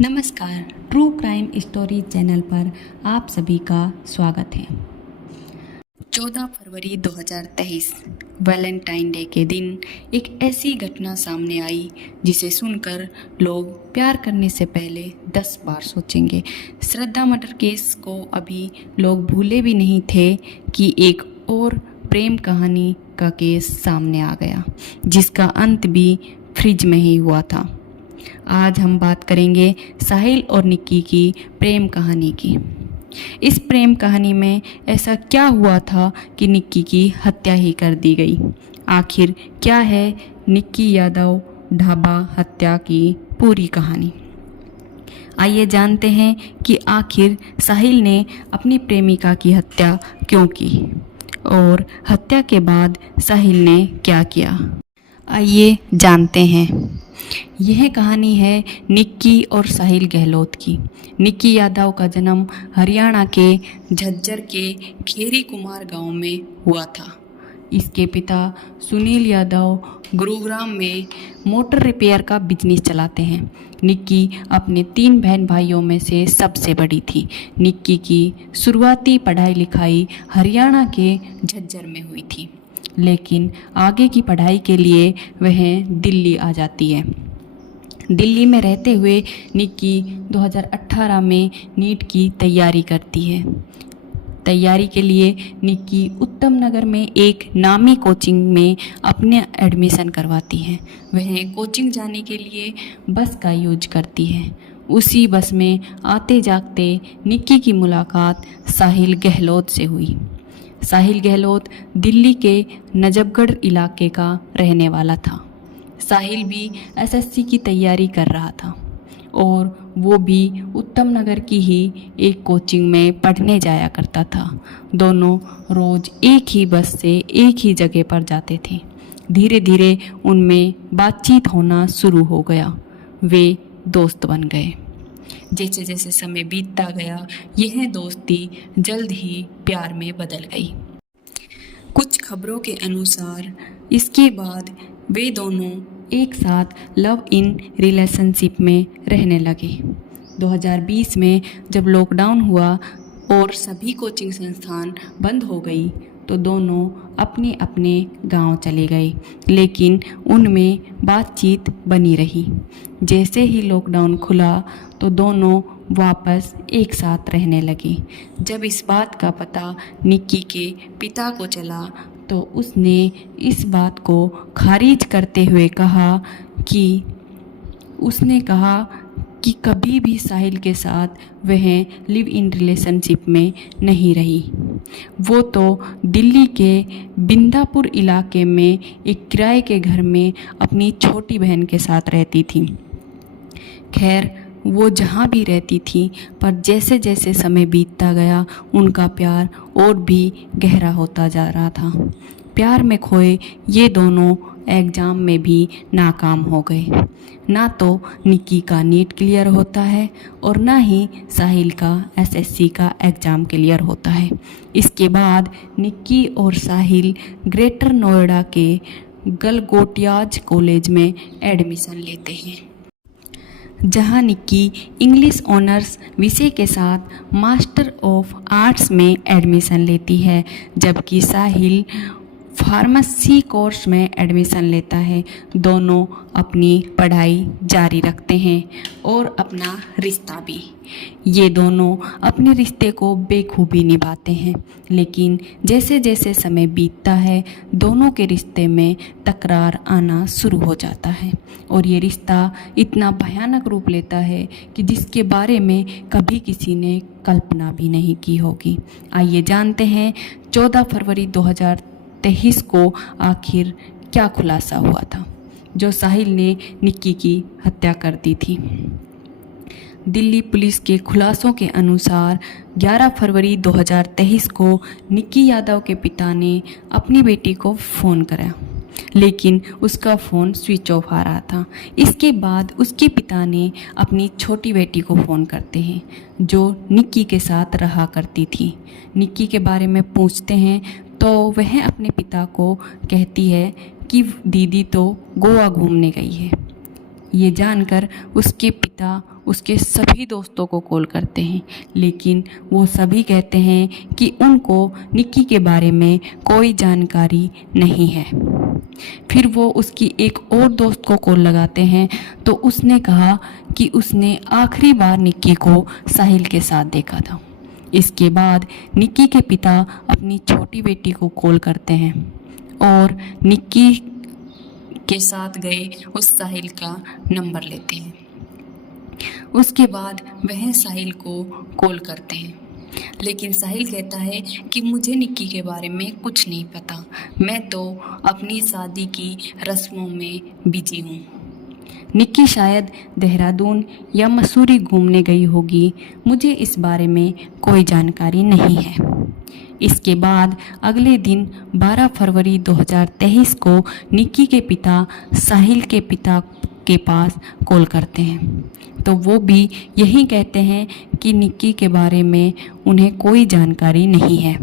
नमस्कार, true crime story channel पर आप सभी का स्वागत है। 14 फरवरी 2023 वैलेंटाइन डे के दिन एक ऐसी घटना सामने आई जिसे सुनकर लोग प्यार करने से पहले 10 बार सोचेंगे। श्रद्धा मर्डर केस को अभी लोग भूले भी नहीं थे कि एक और प्रेम कहानी का केस सामने आ गया जिसका अंत भी फ्रिज में ही हुआ था। आज हम बात करेंगे साहिल और निक्की की प्रेम कहानी की। इस प्रेम कहानी में ऐसा क्या हुआ था कि निक्की की हत्या ही कर दी गई? आखिर क्या है निक्की यादव ढाबा हत्या की पूरी कहानी? आइए जानते हैं कि आखिर साहिल ने अपनी प्रेमिका की हत्या क्यों की और हत्या के बाद साहिल ने क्या किया। आइए जानते हैं। यह कहानी है निक्की और साहिल गहलोत की। निक्की यादव का जन्म हरियाणा के झज्जर के खेरी कुमार गांव में हुआ था। इसके पिता सुनील यादव गुरुग्राम में मोटर रिपेयर का बिजनेस चलाते हैं। निक्की अपने 3 बहन भाइयों में से सबसे बड़ी थी। निक्की की शुरुआती पढ़ाई लिखाई हरियाणा के झज्जर में हुई थी, लेकिन आगे की पढ़ाई के लिए वह दिल्ली आ जाती है। दिल्ली में रहते हुए निक्की 2018 में नीट की तैयारी करती है। तैयारी के लिए निक्की उत्तम नगर में एक नामी कोचिंग में अपने एडमिशन करवाती है। वह कोचिंग जाने के लिए बस का यूज करती है। उसी बस में आते जागते निक्की की मुलाकात साहिल गहलोत से हुई। साहिल गहलोत दिल्ली के नजफगढ़ इलाके का रहने वाला था। साहिल भी एसएससी की तैयारी कर रहा था और वो भी उत्तम नगर की ही एक कोचिंग में पढ़ने जाया करता था। दोनों रोज़ एक ही बस से एक ही जगह पर जाते थे। धीरे धीरे उनमें बातचीत होना शुरू हो गया। वे दोस्त बन गए। जैसे जैसे समय बीतता गया यह दोस्ती जल्द ही प्यार में बदल गई। कुछ खबरों के अनुसार इसके बाद वे दोनों एक साथ लव इन रिलेशनशिप में रहने लगे। 2020 में जब लॉकडाउन हुआ और सभी कोचिंग संस्थान बंद हो गई तो दोनों अपने अपने गांव चले गए, लेकिन उनमें बातचीत बनी रही। जैसे ही लॉकडाउन खुला तो दोनों वापस एक साथ रहने लगे। जब इस बात का पता निक्की के पिता को चला तो उसने इस बात को खारिज करते हुए कहा कि कभी भी साहिल के साथ वह लिव इन रिलेशनशिप में नहीं रही। वो तो दिल्ली के बिंदापुर इलाके में एक किराए के घर में अपनी छोटी बहन के साथ रहती थी। खैर, वो जहाँ भी रहती थी, पर जैसे जैसे समय बीतता गया उनका प्यार और भी गहरा होता जा रहा था। प्यार में खोए ये दोनों एग्ज़ाम में भी नाकाम हो गए। ना तो निक्की का नीट क्लियर होता है और ना ही साहिल का एसएससी का एग्ज़ाम क्लियर होता है। इसके बाद निक्की और साहिल ग्रेटर नोएडा के गलगोटियाज कॉलेज में एडमिशन लेते हैं, जहां निक्की इंग्लिश ऑनर्स विषय के साथ मास्टर ऑफ आर्ट्स में एडमिशन लेती है, जबकि साहिल फार्मेसी कोर्स में एडमिशन लेता है। दोनों अपनी पढ़ाई जारी रखते हैं और अपना रिश्ता भी। ये दोनों अपने रिश्ते को बेखूबी निभाते हैं, लेकिन जैसे जैसे समय बीतता है दोनों के रिश्ते में तकरार आना शुरू हो जाता है और ये रिश्ता इतना भयानक रूप लेता है कि जिसके बारे में कभी किसी ने कल्पना भी नहीं की होगी। आइए जानते हैं 14 फरवरी 2023 को आखिर क्या खुलासा हुआ था जो साहिल ने निक्की की हत्या कर दी थी। दिल्ली पुलिस के खुलासों के अनुसार 11 फरवरी 2023 को निक्की यादव के पिता ने अपनी बेटी को फ़ोन करा, लेकिन उसका फ़ोन स्विच ऑफ आ रहा था। इसके बाद उसके पिता ने अपनी छोटी बेटी को फ़ोन करते हैं जो निक्की के साथ रहा करती थी। निक्की के बारे में पूछते हैं तो वह अपने पिता को कहती है कि दीदी तो गोवा घूमने गई है। ये जानकर उसके पिता उसके सभी दोस्तों को कॉल करते हैं, लेकिन वो सभी कहते हैं कि उनको निक्की के बारे में कोई जानकारी नहीं है। फिर वो उसकी एक और दोस्त को कॉल लगाते हैं तो उसने कहा कि उसने आखिरी बार निक्की को साहिल के साथ देखा था। इसके बाद निक्की के पिता अपनी छोटी बेटी को कॉल करते हैं और निक्की के साथ गए उस साहिल का नंबर लेते हैं। उसके बाद वह साहिल को कॉल करते हैं, लेकिन साहिल कहता है कि मुझे निक्की के बारे में कुछ नहीं पता, मैं तो अपनी शादी की रस्मों में बिजी हूँ। निक्की शायद देहरादून या मसूरी घूमने गई होगी, मुझे इस बारे में कोई जानकारी नहीं है। इसके बाद अगले दिन 12 फरवरी 2023 को निक्की के पिता साहिल के पिता के पास कॉल करते हैं तो वो भी यही कहते हैं कि निक्की के बारे में उन्हें कोई जानकारी नहीं है।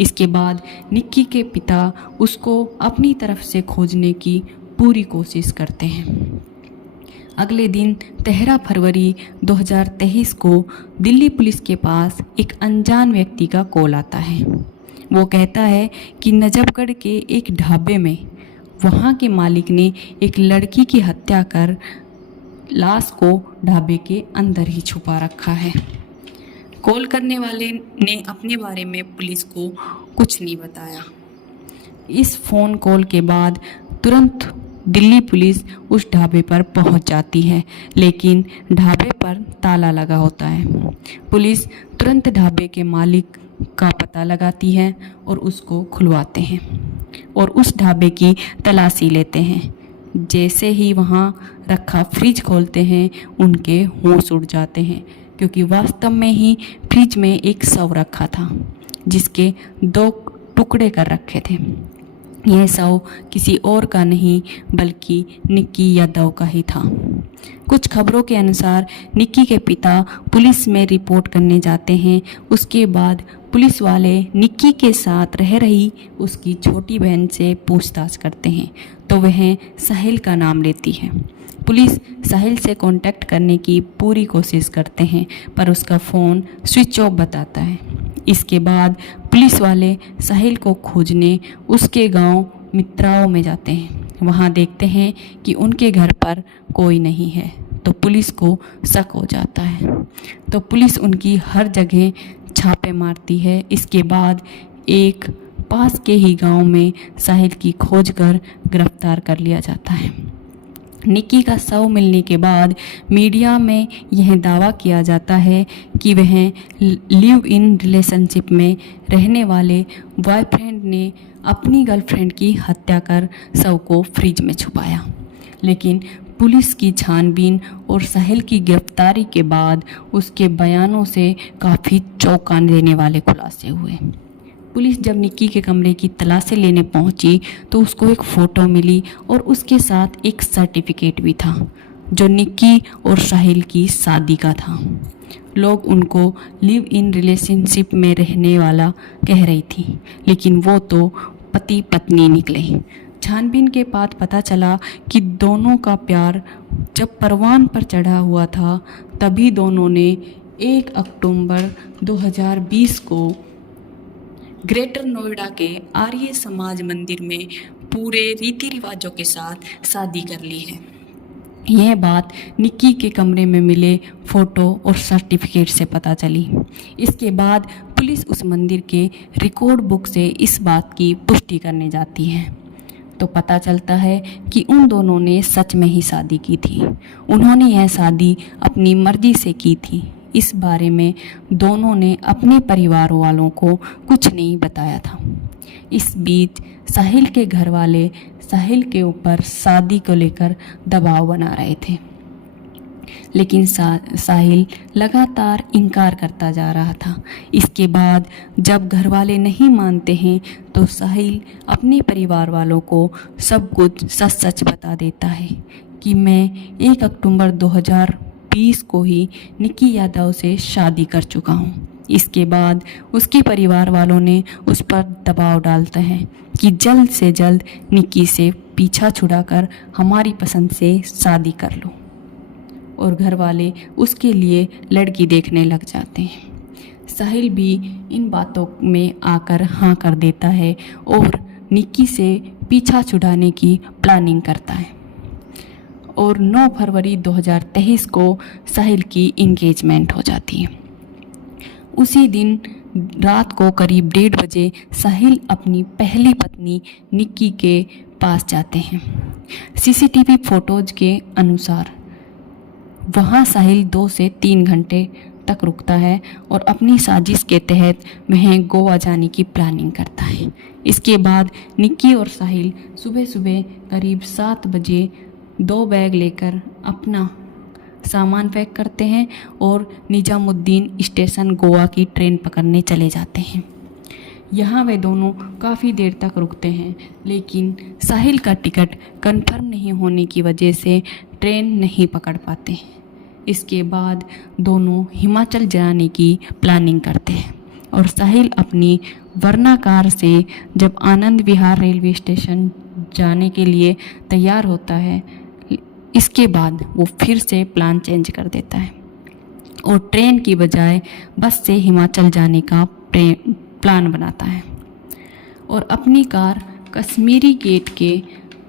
इसके बाद निक्की के पिता उसको अपनी तरफ से खोजने की पूरी कोशिश करते हैं। अगले दिन 13 फरवरी 2023 को दिल्ली पुलिस के पास एक अनजान व्यक्ति का कॉल आता है। वो कहता है कि नजफगढ़ के एक ढाबे में वहाँ के मालिक ने एक लड़की की हत्या कर लाश को ढाबे के अंदर ही छुपा रखा है। कॉल करने वाले ने अपने बारे में पुलिस को कुछ नहीं बताया। इस फ़ोन कॉल के बाद तुरंत दिल्ली पुलिस उस ढाबे पर पहुंच जाती है, लेकिन ढाबे पर ताला लगा होता है। पुलिस तुरंत ढाबे के मालिक का पता लगाती है और उसको खुलवाते हैं और उस ढाबे की तलाशी लेते हैं। जैसे ही वहाँ रखा फ्रिज खोलते हैं, उनके होश उड़ जाते हैं, क्योंकि वास्तव में ही फ्रिज में एक शव रखा था जिसके 2 टुकड़े कर रखे थे। यह शव किसी और का नहीं बल्कि निक्की यादव का ही था। कुछ खबरों के अनुसार निक्की के पिता पुलिस में रिपोर्ट करने जाते हैं। उसके बाद पुलिस वाले निक्की के साथ रह रही उसकी छोटी बहन से पूछताछ करते हैं तो वह साहिल का नाम लेती है। पुलिस साहिल से कांटेक्ट करने की पूरी कोशिश करते हैं पर उसका फ़ोन स्विच ऑफ बताता है। इसके बाद पुलिस वाले साहिल को खोजने उसके गांव मित्राओं में जाते हैं। वहां देखते हैं कि उनके घर पर कोई नहीं है तो पुलिस को शक हो जाता है, तो पुलिस उनकी हर जगह छापे मारती है। इसके बाद एक पास के ही गांव में साहिल की खोज कर गिरफ्तार कर लिया जाता है। निक्की का शव मिलने के बाद मीडिया में यह दावा किया जाता है कि वह लिव इन रिलेशनशिप में रहने वाले बॉयफ्रेंड ने अपनी गर्लफ्रेंड की हत्या कर शव को फ्रिज में छुपाया। लेकिन पुलिस की छानबीन और साहिल की गिरफ्तारी के बाद उसके बयानों से काफ़ी चौंका देने वाले खुलासे हुए। पुलिस जब निक्की के कमरे की तलाशी लेने पहुंची तो उसको एक फ़ोटो मिली और उसके साथ एक सर्टिफिकेट भी था जो निक्की और साहिल की शादी का था। लोग उनको लिव इन रिलेशनशिप में रहने वाला कह रही थी, लेकिन वो तो पति पत्नी निकले। छानबीन के बाद पता चला कि दोनों का प्यार जब परवान पर चढ़ा हुआ था तभी दोनों ने 1 अक्टूबर 2020 को ग्रेटर नोएडा के आर्य समाज मंदिर में पूरे रीति रिवाजों के साथ शादी कर ली है। यह बात निक्की के कमरे में मिले फ़ोटो और सर्टिफिकेट से पता चली। इसके बाद पुलिस उस मंदिर के रिकॉर्ड बुक से इस बात की पुष्टि करने जाती है तो पता चलता है कि उन दोनों ने सच में ही शादी की थी। उन्होंने यह शादी अपनी मर्जी से की थी। इस बारे में दोनों ने अपने परिवार वालों को कुछ नहीं बताया था। इस बीच साहिल के घर वाले साहिल के ऊपर शादी को लेकर दबाव बना रहे थे, लेकिन साहिल लगातार इनकार करता जा रहा था। इसके बाद जब घर वाले नहीं मानते हैं तो साहिल अपने परिवार वालों को सब कुछ सच सच बता देता है कि मैं 1 अक्टूबर 2020 को ही निक्की यादव से शादी कर चुका हूँ। इसके बाद उसके परिवार वालों ने उस पर दबाव डालते हैं कि जल्द से जल्द निक्की से पीछा छुड़ाकर हमारी पसंद से शादी कर लो। और घर वाले उसके लिए लड़की देखने लग जाते हैं। साहिल भी इन बातों में आकर हाँ कर देता है और निक्की से पीछा छुड़ाने की प्लानिंग करता है। और 9 फरवरी 2023 को साहिल की इंगेजमेंट हो जाती है। उसी दिन रात को करीब 1:30 बजे साहिल अपनी पहली पत्नी निक्की के पास जाते हैं। सीसीटीवी फोटोज के अनुसार वहाँ साहिल 2 से 3 घंटे तक रुकता है और अपनी साजिश के तहत वह गोवा जाने की प्लानिंग करता है। इसके बाद निक्की और साहिल सुबह सुबह करीब 7 बजे 2 बैग लेकर अपना सामान पैक करते हैं और निजामुद्दीन स्टेशन गोवा की ट्रेन पकड़ने चले जाते हैं। यहाँ वे दोनों काफ़ी देर तक रुकते हैं, लेकिन साहिल का टिकट कंफर्म नहीं होने की वजह से ट्रेन नहीं पकड़ पाते हैं। इसके बाद दोनों हिमाचल जाने की प्लानिंग करते हैं और साहिल अपनी वर्ना कार से जब आनंद विहार रेलवे स्टेशन जाने के लिए तैयार होता है, इसके बाद वो फिर से प्लान चेंज कर देता है और ट्रेन की बजाय बस से हिमाचल जाने का प्लान बनाता है और अपनी कार कश्मीरी गेट के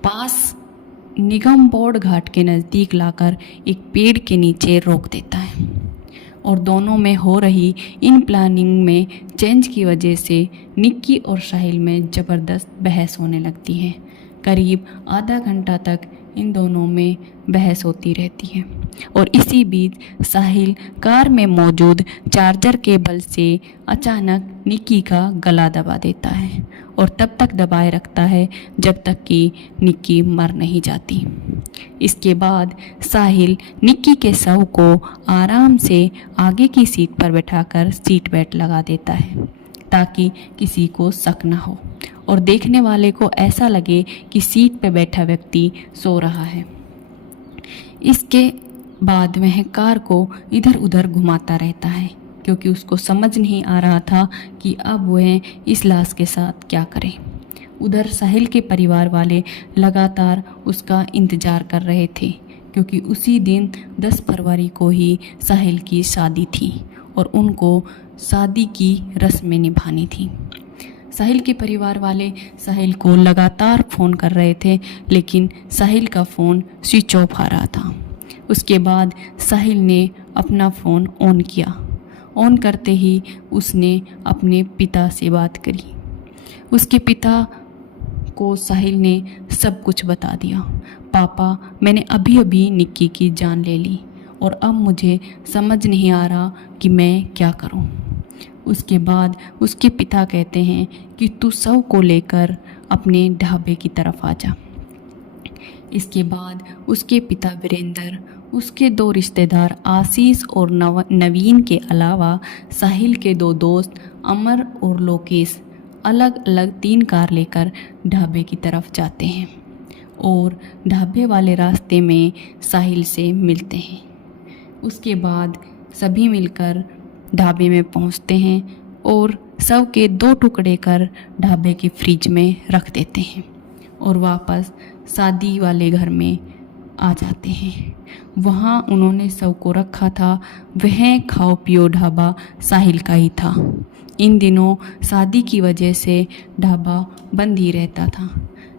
पास निगम बोर्ड घाट के नज़दीक लाकर एक पेड़ के नीचे रोक देता है। और दोनों में हो रही इन प्लानिंग में चेंज की वजह से निक्की और साहिल में ज़बरदस्त बहस होने लगती है। करीब आधा घंटा तक इन दोनों में बहस होती रहती है और इसी बीच साहिल कार में मौजूद चार्जर केबल से अचानक निक्की का गला दबा देता है और तब तक दबाए रखता है जब तक कि निक्की मर नहीं जाती। इसके बाद साहिल निक्की के शव को आराम से आगे की सीट पर बैठाकर सीट बेल्ट लगा देता है ताकि किसी को शक न हो और देखने वाले को ऐसा लगे कि सीट पर बैठा व्यक्ति सो रहा है। इसके बाद वह कार को इधर उधर घुमाता रहता है क्योंकि उसको समझ नहीं आ रहा था कि अब वह इस लाश के साथ क्या करे। उधर साहिल के परिवार वाले लगातार उसका इंतज़ार कर रहे थे क्योंकि उसी दिन 10 फरवरी को ही साहिल की शादी थी और उनको शादी की रस्में निभानी थी। साहिल के परिवार वाले साहिल को लगातार फ़ोन कर रहे थे, लेकिन साहिल का फ़ोन स्विच ऑफ आ रहा था। उसके बाद साहिल ने अपना फ़ोन ऑन किया। ऑन करते ही उसने अपने पिता से बात करी। उसके पिता को साहिल ने सब कुछ बता दिया। पापा, मैंने अभी अभी निक्की की जान ले ली और अब मुझे समझ नहीं आ रहा कि मैं क्या करूं। उसके बाद उसके पिता कहते हैं कि तू शव को लेकर अपने ढाबे की तरफ आ जा। इसके बाद उसके पिता वीरेंद्र, उसके 2 रिश्तेदार आशीष और नवीन के अलावा साहिल के 2 दोस्त अमर और लोकेश अलग अलग 3 कार लेकर ढाबे की तरफ जाते हैं और ढाबे वाले रास्ते में साहिल से मिलते हैं। उसके बाद सभी मिलकर ढाबे में पहुंचते हैं और शव के 2 टुकड़े कर ढाबे के फ्रिज में रख देते हैं और वापस शादी वाले घर में आ जाते हैं। वहाँ उन्होंने शव को रखा था, वह खाओ पियो ढाबा साहिल का ही था। इन दिनों शादी की वजह से ढाबा बंद ही रहता था।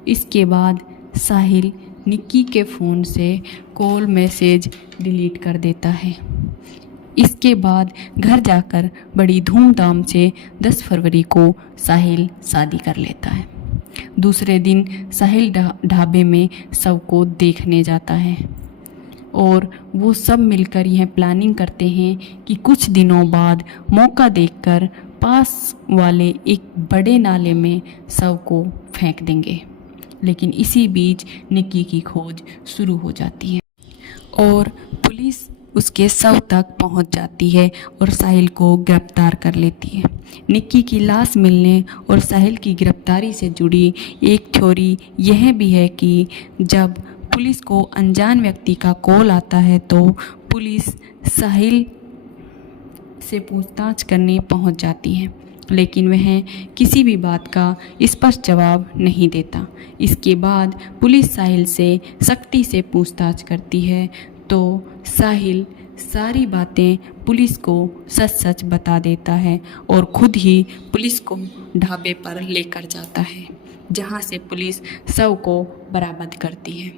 इसके बाद साहिल निक्की के फ़ोन से कॉल मैसेज डिलीट कर देता है। इसके बाद घर जाकर बड़ी धूमधाम से 10 फरवरी को साहिल शादी कर लेता है। दूसरे दिन साहिल ढाबे में शव को देखने जाता है और वो सब मिलकर यह प्लानिंग करते हैं कि कुछ दिनों बाद मौका देखकर पास वाले एक बड़े नाले में शव को फेंक देंगे। लेकिन इसी बीच निक्की की खोज शुरू हो जाती है और पुलिस उसके शव तक पहुंच जाती है और साहिल को गिरफ्तार कर लेती है। निक्की की लाश मिलने और साहिल की गिरफ्तारी से जुड़ी एक थ्योरी यह भी है कि जब पुलिस को अनजान व्यक्ति का कॉल आता है तो पुलिस साहिल से पूछताछ करने पहुंच जाती है, लेकिन वह किसी भी बात का स्पष्ट जवाब नहीं देता। इसके बाद पुलिस साहिल से सख्ती से पूछताछ करती है तो साहिल सारी बातें पुलिस को सच सच बता देता है और खुद ही पुलिस को ढाबे पर लेकर जाता है, जहां से पुलिस शव को बरामद करती है।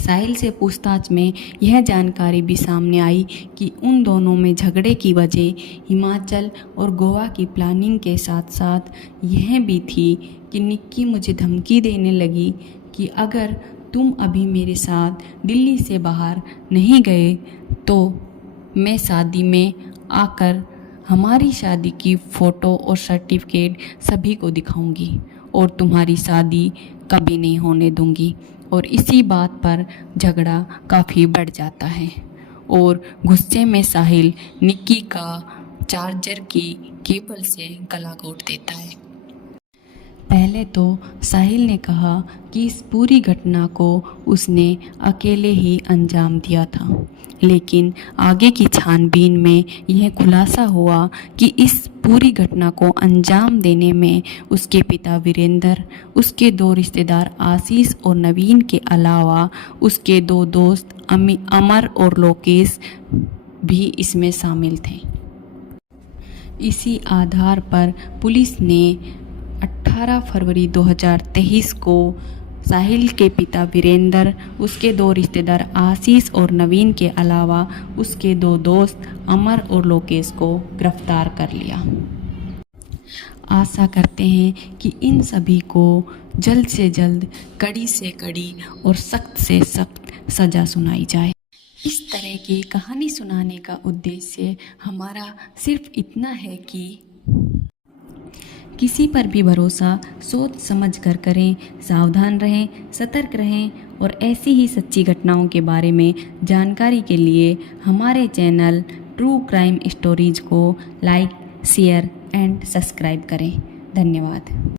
साहिल से पूछताछ में यह जानकारी भी सामने आई कि उन दोनों में झगड़े की वजह हिमाचल और गोवा की प्लानिंग के साथ साथ यह भी थी कि निक्की मुझे धमकी देने लगी कि अगर तुम अभी मेरे साथ दिल्ली से बाहर नहीं गए तो मैं शादी में आकर हमारी शादी की फ़ोटो और सर्टिफिकेट सभी को दिखाऊंगी और तुम्हारी शादी कभी नहीं होने दूंगी। और इसी बात पर झगड़ा काफ़ी बढ़ जाता है और गुस्से में साहिल निक्की का चार्जर की केबल से गला घोट देता है। पहले तो साहिल ने कहा कि इस पूरी घटना को उसने अकेले ही अंजाम दिया था, लेकिन आगे की छानबीन में यह खुलासा हुआ कि इस पूरी घटना को अंजाम देने में उसके पिता वीरेंद्र, उसके दो रिश्तेदार आशीष और नवीन के अलावा उसके दो दोस्त अमर और लोकेश भी इसमें शामिल थे। इसी आधार पर पुलिस ने 18 फरवरी 2023 को साहिल के पिता वीरेंद्र, उसके दो रिश्तेदार आशीष और नवीन के अलावा उसके दो दोस्त अमर और लोकेश को गिरफ्तार कर लिया। आशा करते हैं कि इन सभी को जल्द से जल्द कड़ी से कड़ी और सख्त से सख्त सज़ा सुनाई जाए। इस तरह की कहानी सुनाने का उद्देश्य हमारा सिर्फ इतना है कि किसी पर भी भरोसा सोच समझ कर करें, सावधान रहें, सतर्क रहें और ऐसी ही सच्ची घटनाओं के बारे में जानकारी के लिए हमारे चैनल ट्रू क्राइम स्टोरीज को लाइक, शेयर एंड सब्सक्राइब करें। धन्यवाद।